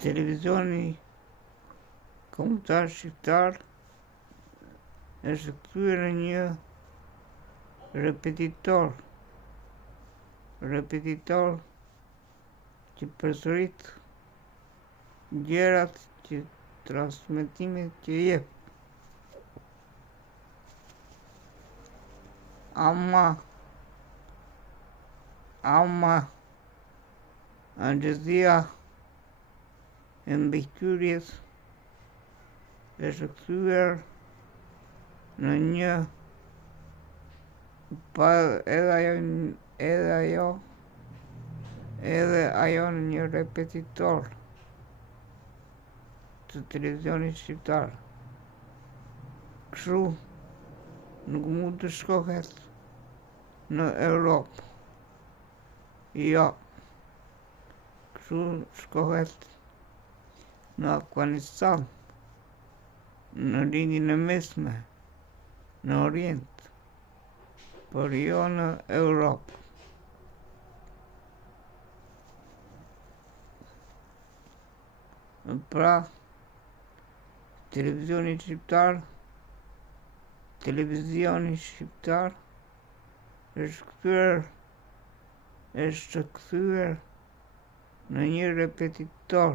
Televizioni kombëtar shqiptar është kthyer në një repetitor që përsërit gjërat që transmetimet që jep. Ama Agjencia e Mbikëqyrjes është kthyer në një edhe ajo në një repetitor të televizionit shqiptar. Kështu nuk mund të shkohet në Europë. Jo. Kështu shkohet në Afganistan, në lindjen e mesme, në Orient, por jo në Europë. Pra, televizioni shqiptar është kthyer në një repetitor.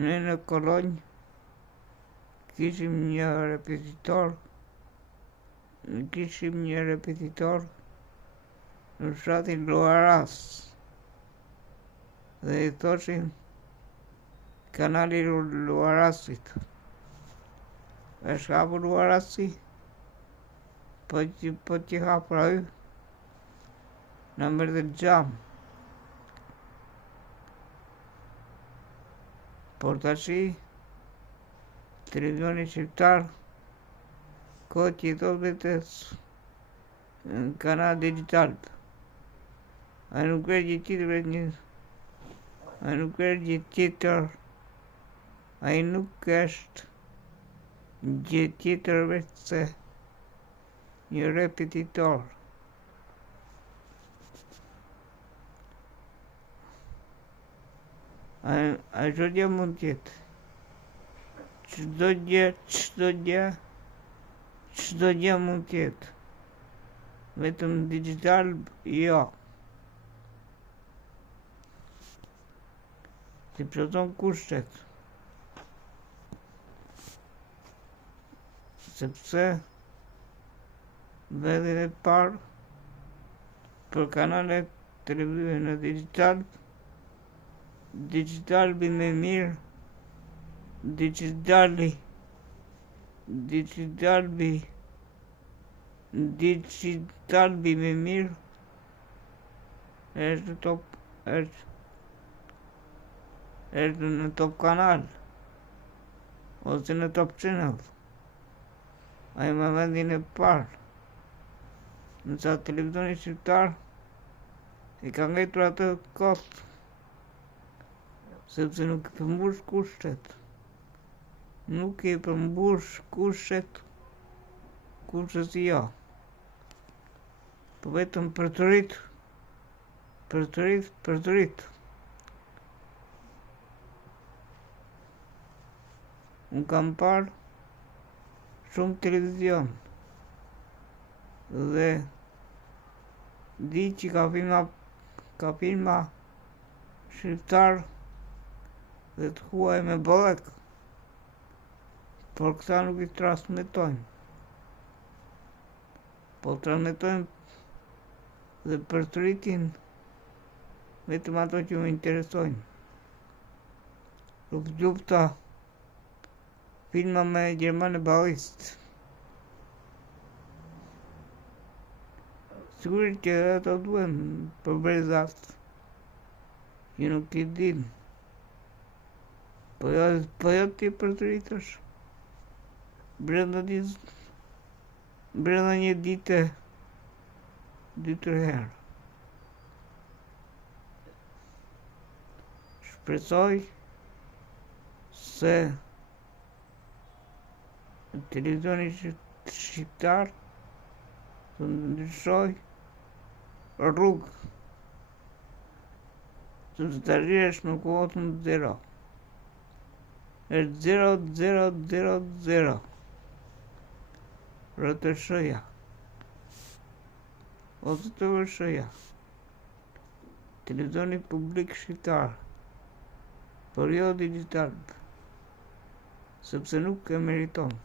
Ne në Kolonjë kishim një repetitor në fshatin Luaras dhe i thoshim kanali Luarasit. Është hapur Luarasi, po që hapur ai në merë xham. Por tashi televizioni shqiptar kohë që i thot vetes kanal digital. Ai nuk është gjë tjetër veç se një repetitor. Ajo gjë mund tjetë. Çdo gjë mund tjetë. Vetëm digital, jo. Ti plotson kushtet. Sepse vendin e parë për kanalet televizive në digital bën më mirë. Digital bën më mirë. Është në top kanal ose në top channel. Ai më vendin e parë. Nësa televizioni shqiptar i ka ngritur atë kot, sepse nuk i përmbush kushtet. Kushtet jo. Po vetëm për të rritë. Unë kam parë shumë televizion dhe di që ka filma shqiptar dhe të huaj me bollek, por këta nuk i transmetojnë. Po transmetojnë dhe për të rritin vetëm ato që më interesojnë. Lufta filma me Gjermane Ballist. Sigurisht që ato duhen për brezat që nuk i din. Po jo ti për të rritësh brenda një dite 2-3 herë. Shpresoj se televizioni shqiptar të ndryshoj rrugë të të arrihesh në kuotën 0. Është 0000. RTS-ja. Ose TVSH-ja. Televizioni publik shqiptar. Por jo digital. Sepse nuk e meriton.